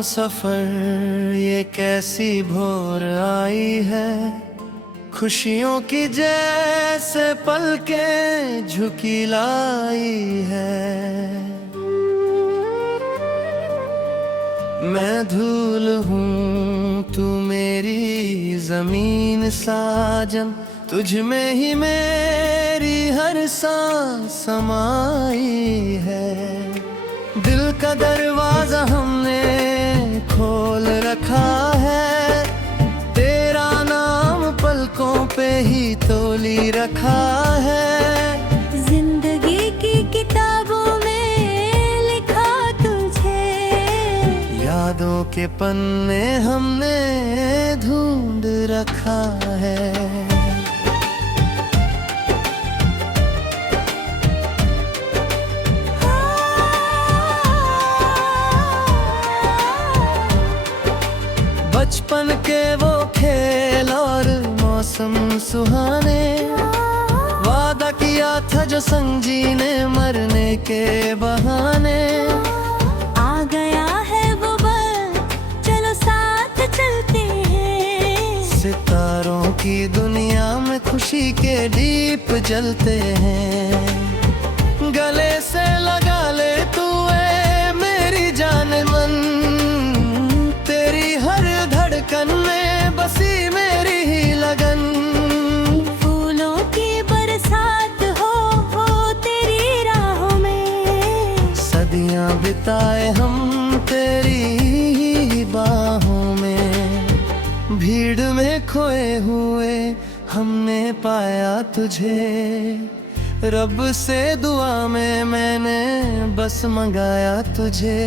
हम सफर ये कैसी भोर आई है, खुशियों की जैसे पलकें झुकी लाई है। मैं धूल हूँ तू मेरी जमीन साजन, तुझ में ही मेरी हर सांस समाई है। दिल का दरवाजा हमने खोल रखा है, तेरा नाम पलकों पे ही तोली रखा है। जिंदगी की किताबों में लिखा तुझे, यादों के पन्ने हमने ढूंढ रखा है। बचपन के वो खेल और मौसम सुहाने, वादा किया था जो संग जीने मरने के बहाने। आ गया है वो पल, चलो साथ चलते हैं। सितारों की दुनिया में खुशी के दीप जलते हैं। गले से लगा ले तू ऐ मेरी जान मन, तेरी हर धड़कन में बसी मेरी ही लगन। फूलों की बरसात हो तेरी राहों में, सदियां बिताए हम तेरी ही बाहों में। भीड़ में खोए हुए हमने पाया तुझे, रब से दुआ में मैंने बस मंगाया तुझे।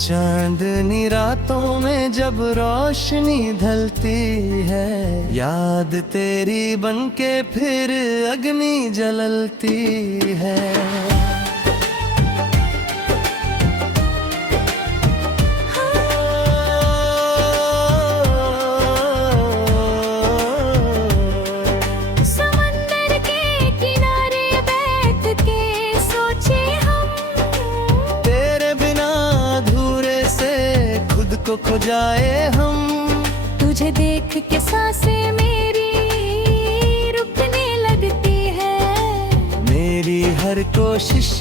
चांदनी रातों में जब रोशनी ढलती है, याद तेरी बनके फिर अग्नि जलती है। समंदर के किनारे बैठ के सोचे हम, तेरे बिना अधूरे से खुद को खो जाए हम। तुझे देख के सांसें मेरी रुकने लगती है। मेरी हर कोशिश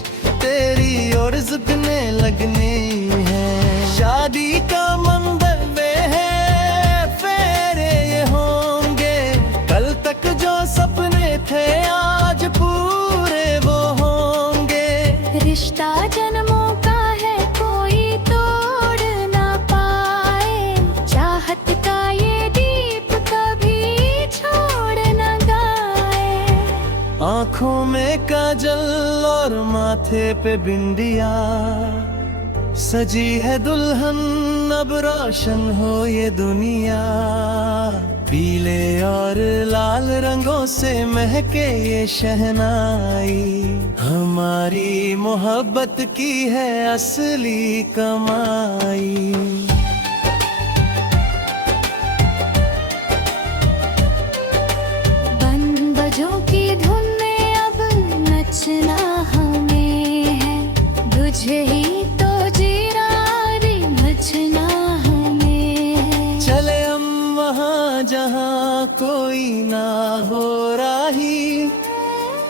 तेरी ओर झुकने लगनी है। शादी का मंदिर में है फेरे ये होंगे, कल तक जो सपने थे आज पूरे वो होंगे। रिश्ता जन्मों का है कोई तोड़ ना पाए, चाहत का ये दीप कभी छोड़ न गाए। आँखों में काजल और माथे पे बिंदिया, सजी है दुल्हन अब रोशन हो ये दुनिया। पीले और लाल रंगों से महके ये शहनाई, हमारी मोहब्बत की है असली कमाई। बन बजों की धुन में अब नचना हमें है, तुझे ही तो जीना रे बचना हमें है। चले हम वहाँ जहाँ कोई ना हो राही,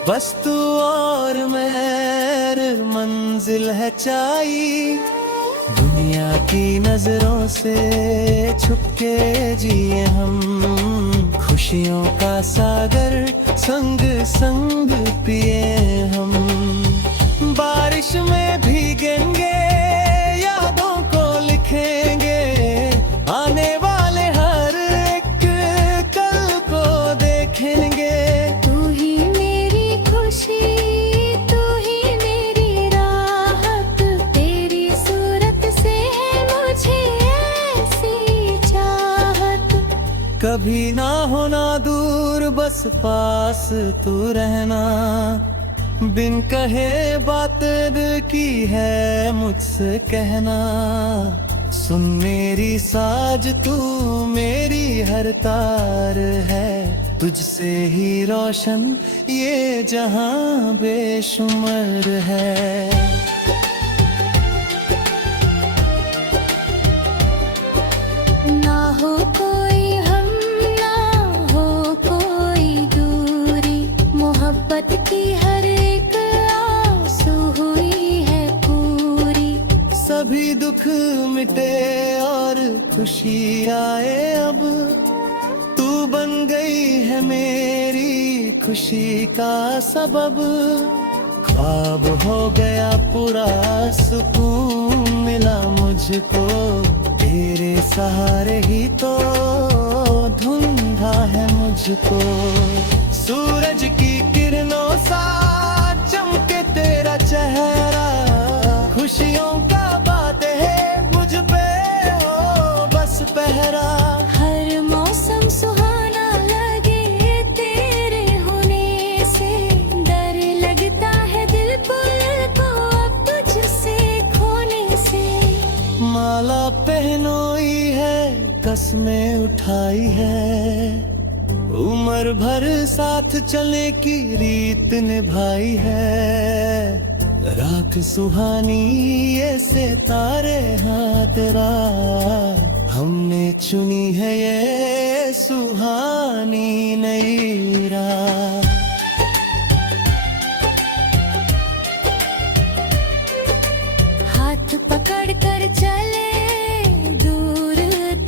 बस तू और मेरे मंजिल है चाई। दुनिया की नजरों से छुपके जिए हम, खुशियों का सागर संग संग पिए हम। बारिश में भीगेंगे यादों को लिखेंगे, आने वाले हर एक कल को देखेंगे। तू ही मेरी खुशी, तू ही मेरी राहत, तेरी सूरत से है मुझे ऐसी चाहत। कभी ना होना दूर बस पास तू रहना, बिन कहे बात दिल की है मुझसे कहना। सुन मेरी साज तू मेरी हर तार है, तुझसे ही रोशन ये जहां बेशुमार है। दुख मिटे और खुशी आए अब। तू बन गई है मेरी खुशी का सबब। ख्वाब हो गया पूरा, सुकून मिला मुझको। तेरे सहारे ही तो ढूंढा है मुझको। सूरज की किरणों सा चमके तेरा चेहरा। खुशियों का बात है मुझ पे हो बस पहरा। हर मौसम सुहाना लगे तेरे होने से। डर लगता है दिल पर को अब तुझसे खोने से। माला पहनोई है, कसमें उठाई है। उम्र भर साथ चलने की रीत निभाई है। रात सुहानी ये सितारे हाँ तेरा। हमने चुनी है ये सुहानी नई रात। हाथ पकड़ कर चले दूर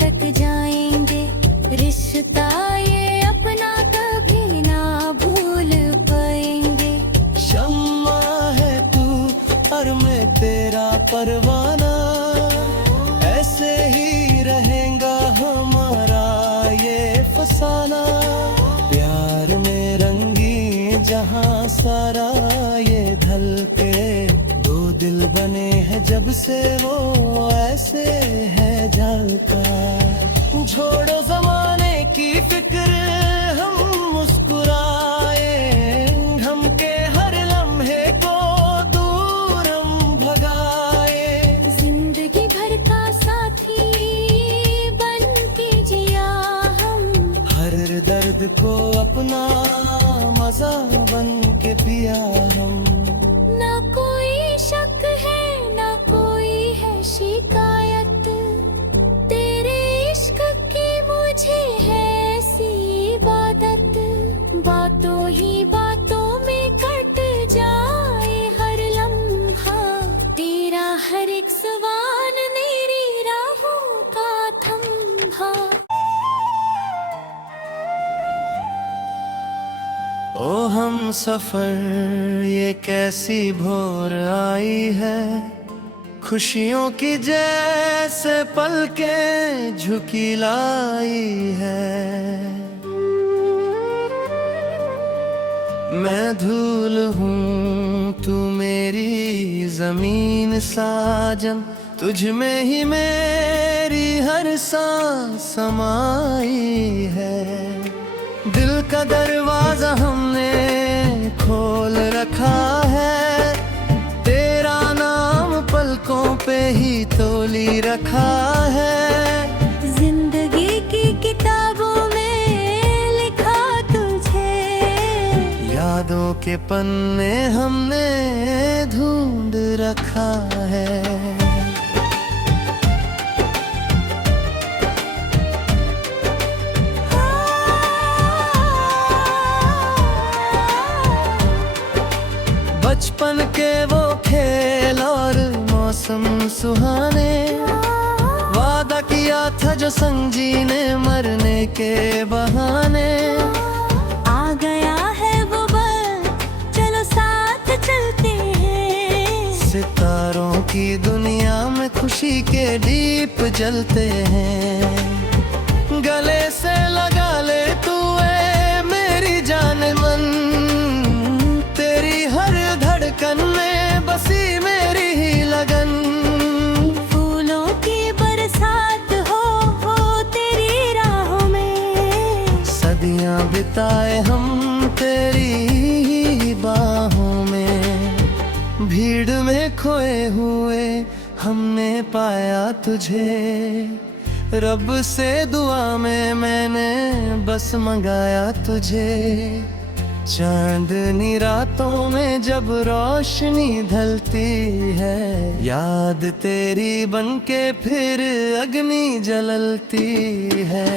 तक जाएंगे। रिश्ता ये अपना कभी ना भूल पाएंगे। शम्मा है तू और मैं तेरा परवाना। ऐसे ही रहेगा हमारा ये फसाना। प्यार में रंगी जहां सारा ये ढल के। दो दिल बने हैं जब से वो ऐसे है झलका। छोड़ो जमाने की फिक्र हम मुस्कुराए। हम के हर लम्हे को दूर हम भगाए। जिंदगी भर का साथी बन के जिया हम। हर दर्द को अपना मजा बन के पिया हम। ना कोई शक है ना कोई है शिकायत। तेरे इश्क की मुझे है ऐसी इबादत। बातों ही बातों में कट जाए हर लम्हा। तेरा हर एक सवाल मेरी राहों का थंभा। ओ हम सफर ये कैसी भोर आई है। खुशियों की जैसे पलकें झुकी लाई है। मैं धूल हूँ तू मेरी जमीन साजन। तुझ में ही मेरी हर सांस समाई है। दिल का दरवाजा हमने खोल रखा है। तेरा नाम पलकों पे ही तोली रखा है। जिंदगी की किताबों में लिखा तुझे। यादों के पन्ने हमने ढूंढ रखा है। बचपन के वो खेल और मौसम सुहाने। वादा किया था जो संग जीने मरने के बहाने। आ गया है वो पल चलो साथ चलते हैं। सितारों की दुनिया में खुशी के दीप जलते हैं। गले से लगा ले तू ऐ मेरी जान मन। तेरी हर धड़कन में बसी मेरी ही लगन। फूलों की बरसात हो तेरी राहों में। सदियां बिताए हम तेरी ही बाहों में। भीड़ में खोए हुए हमने पाया तुझे। रब से दुआ में मैंने बस मंगाया तुझे। चांदनी रातों में जब रोशनी ढलती है। याद तेरी बनके फिर अग्नि जलती है।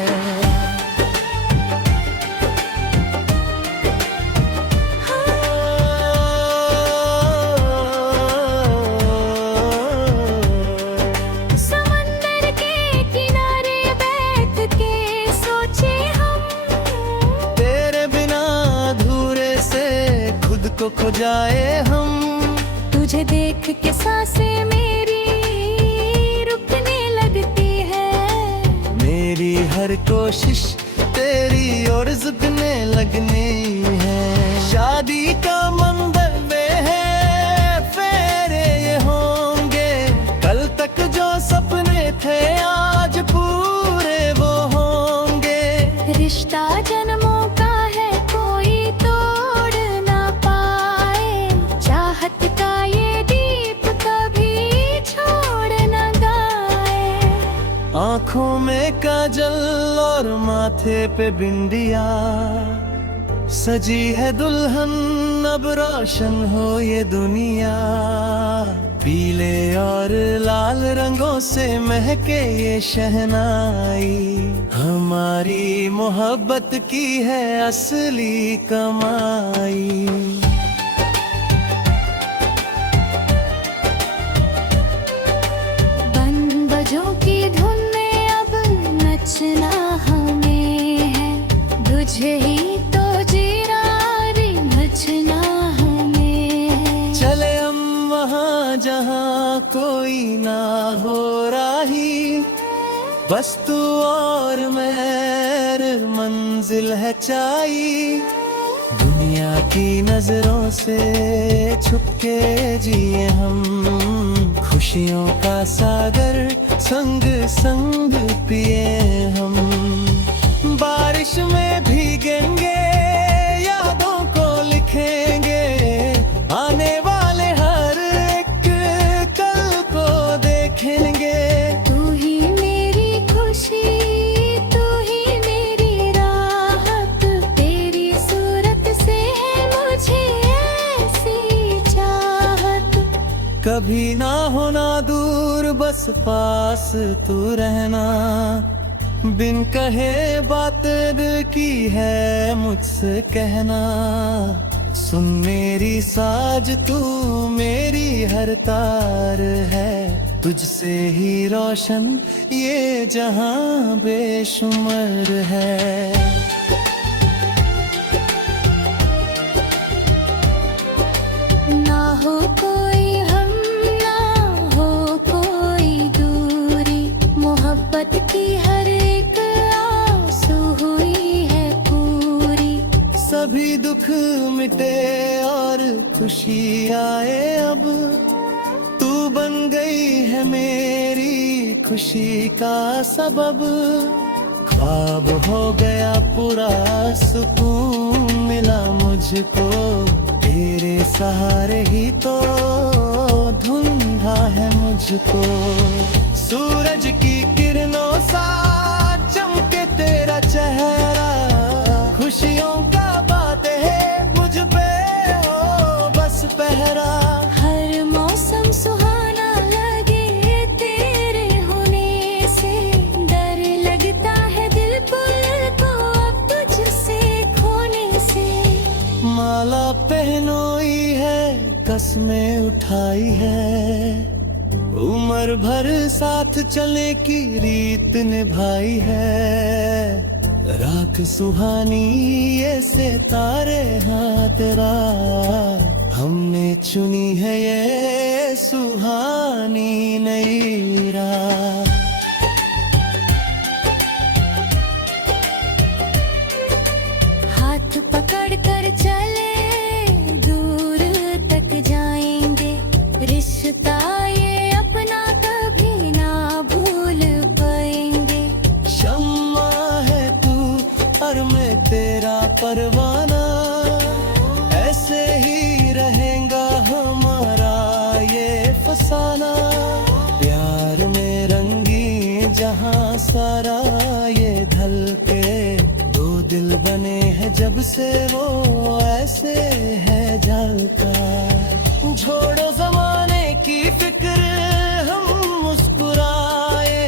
तुझे देख के सांसें मेरी रुकने लगती है। मेरी हर कोशिश तेरी ओर झुकने लगनी है। शादी का मंदिर में है फेरे ये होंगे, कल तक जो सपने थे आज पूरे वो होंगे। रिश्ता जन्मों का है कोई तोड़ ना पाए, चाहत का ये दीप कभी छोड़ ना गाए। आँखों में काजल और माथे पे बिंदिया, सजी है दुल्हन अब रोशन हो ये दुनिया। पीले और लाल रंगों से महके ये शहनाई, हमारी मोहब्बत की है असली कमाई। बन बजों की धुन में अब नचना हमें है, तुझे ही तो जीना रे बचना हमें है। चले हम वहाँ जहाँ कोई ना हो राही, बस तू और मेरे मंजिल है चाई। दुनिया की नजरों से छुप के जिए हम, खुशियों का सागर संग संग पिए हम। बारिश में भीगेंगे यादों को लिखेंगे, आने वाले हर एक कल को देखेंगे। तू ही मेरी खुशी, तू ही मेरी राहत, तेरी सूरत से है मुझे ऐसी चाहत। कभी ना होना दूर बस पास तू रहना, बिन कहे बात दिल की है मुझसे कहना। सुन मेरी साज तू मेरी हर तार है, तुझसे ही रोशन ये जहां बेशुमार है। ना हो कोई हम ना हो कोई दूरी, मोहब्बत की हर एक आंसू हुई है पूरी। सभी दुख मिटे और खुशी आए अब, तू बन गई है मेरी खुशी का सबब। ख्वाब हो गया पूरा सुकून मिला मुझको, तेरे सहारे ही तो ढूंढा है मुझको। सूरज की किरणों सा चमके तेरा चेहरा, खुशियों का बात है मुझ पे हो बस पहरा। हर मौसम सुहाना लगे तेरे होने से, डर लगता है दिल पुल को अब तुझसे खोने से। माला पहनोई है कसमें उठाई है, उम्र भर साथ चले की रीत निभाई है। रात सुहानी ये सितारे हाँ तेरा, हमने चुनी है ये सुहानी नई रात। हाथ पकड़ कर चले दूर तक जाएंगे, रिश्ता ये अपना कभी ना भूल पाएंगे। शम्मा है तू और मैं तेरा परवाना, ऐसे ही रहेगा हमारा ये फसाना। प्यार में रंगी जहां सारा ये ढल के, दो दिल बने हैं जब से वो ऐसे है झलका। छोड़ो जमाने की फिक्र हम मुस्कुराए,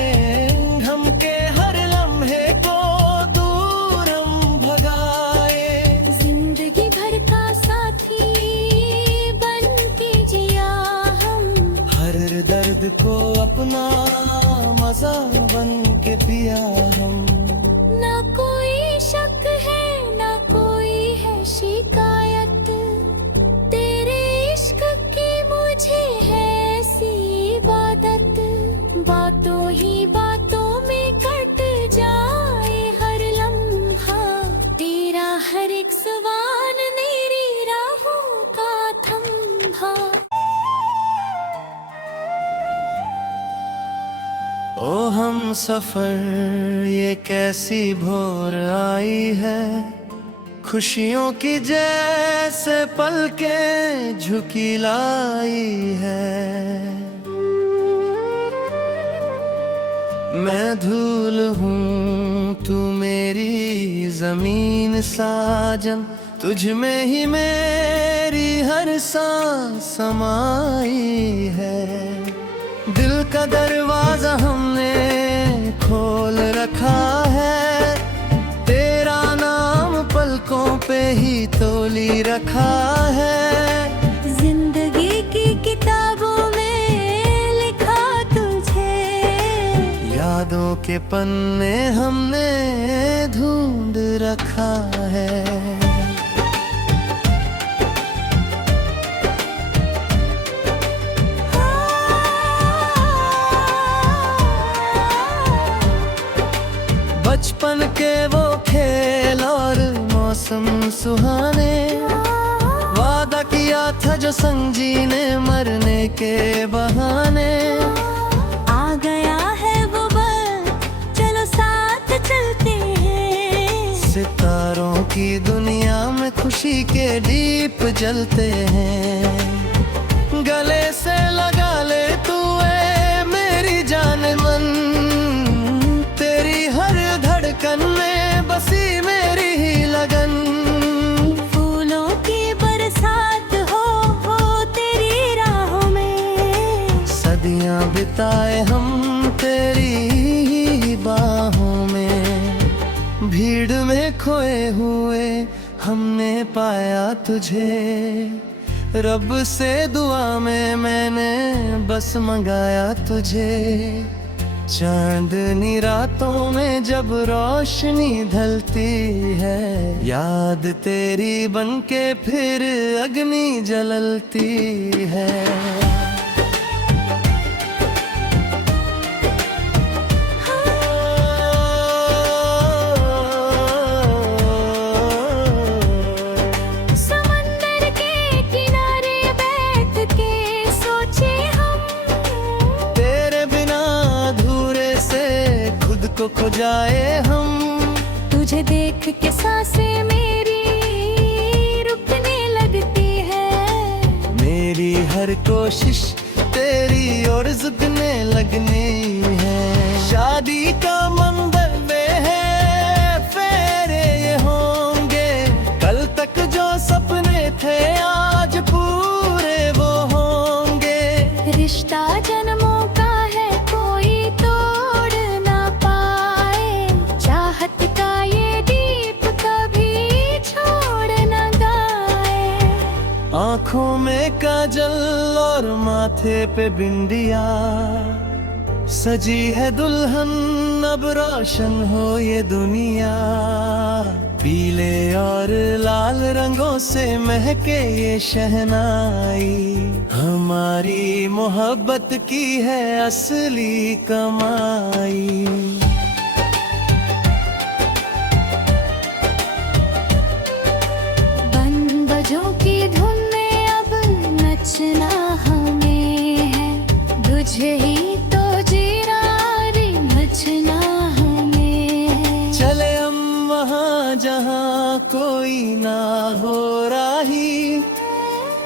हम के हर लम्हे को दूर हम भगाए। जिंदगी भर का साथी बन के जिया हम, हर दर्द को अपना मजा बन के पिया हम। ना कोई शक है ना कोई है शिकायत, तेरे इश्क की मुझे ओ हम सफर ये कैसी भोर आई है, खुशियों की जैसे पलकें झुकी लाई है। मैं धूल हूँ तू मेरी जमीन साजन, तुझ में ही मेरी हर सांस समाई है। दिल का दरवाजा हमने खोल रखा है, तेरा नाम पलकों पे ही तोली रखा है। जिंदगी की किताबों में लिखा तुझे, यादों के पन्ने हमने ढूंढ रखा है। बचपन के वो खेल और मौसम सुहाने, वादा किया था जो संग जीने मरने के बहाने। आ गया है वो पल, चलो साथ चलते हैं। सितारों की दुनिया में खुशी के दीप जलते हैं। गले से लगा ले तू ऐ मेरी जान मन, तेरी हर धड़कन में बसी मेरी ही लगन। फूलों की बरसात हो तेरी राहों में, सदियां बिताए हम तेरी ही बाहों में। भीड़ में खोए हुए हमने पाया तुझे, रब से दुआ में मैंने बस मंगाया तुझे। चांदनी रातों में जब रोशनी ढलती है, याद तेरी बनके फिर अग्नि जलती है। समंदर के किनारे बैठ के सोचे हम, तेरे बिना अधूरे से खुद को खो जाए हम। तुझे देख के सांसें मेरी रुकने लगती है। मेरी हर कोशिश तेरी ओर झुकने लगनी है। शादी का मंदिर में है फेरे ये होंगे, कल तक जो सपने थे आज पूरे वो होंगे। रिश्ता जन्मों का है कोई तोड़ ना पाए, चाहत का ये दीप कभी छोड़ ना गाए। आँखों में काजल और माथे पे बिंदिया, सजी है दुल्हन अब रोशन हो ये दुनिया। पीले और लाल रंगों से महके ये शहनाई, हमारी मोहब्बत की है असली कमाई। बजों की धुन में अब नचना हमें है, तुझे ही तो जीना रे बचना हमें है। चले हम वहाँ जहाँ कोई ना हो राही,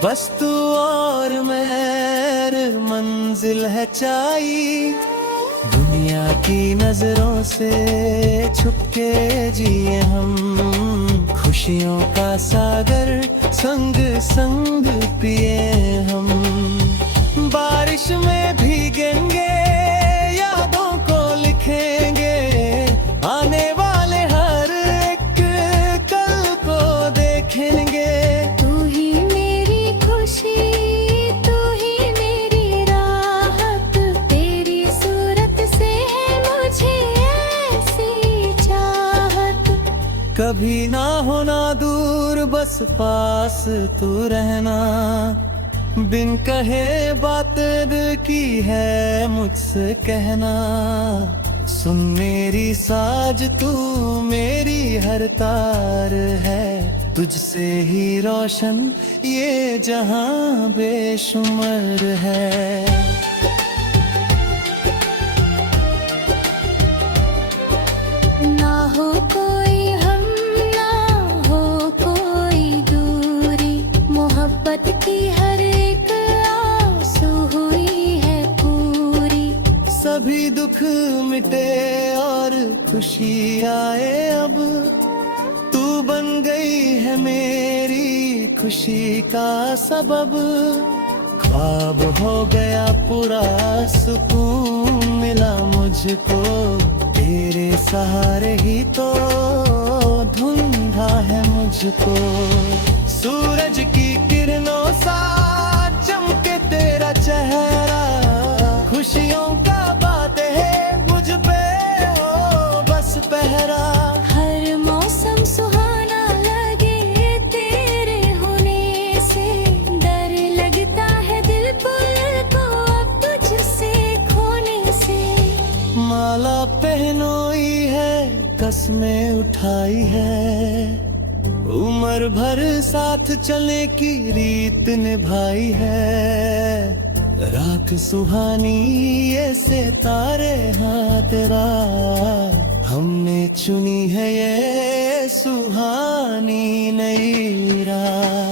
बस तू और मेरे मंजिल है चाही। दुनिया की नजरों से छुपके जिए हम, खुशियों का सागर संग संग पिए हम। बारिश में भीगेंगे यादों को लिखेंगे, आने वाले हर एक कल को देखेंगे। तू ही मेरी खुशी, तू ही मेरी राहत, तेरी सूरत से है मुझे ऐसी चाहत। कभी ना होना दूर बस पास तू रहना, बिन कहे बात दिल की है मुझसे कहना। सुन मेरी साज तू मेरी हर तार है, तुझसे ही रोशन ये जहां बेशुमार है। खुशी आए अब, तू बन गई है मेरी खुशी का सबब। ख्वाब हो गया पूरा, सुकून मिला मुझको, तेरे सहारे ही तो ढूंढा है मुझको। सूरज की किरणों सा चमके तेरा चेहरा, खुशियों का बात है मुझ पे हो बस पहरा। हर मौसम सुहाना लगे तेरे होने से, डर लगता है दिल पर को अब तुझसे खोने से। माला पहनोई है, कसमें उठाई है, उम्र भर साथ चलने की रीत निभाई है। राख सुहानी ये सितारे हाँ तेरा, हमने चुनी है ये सुहानी नई रात।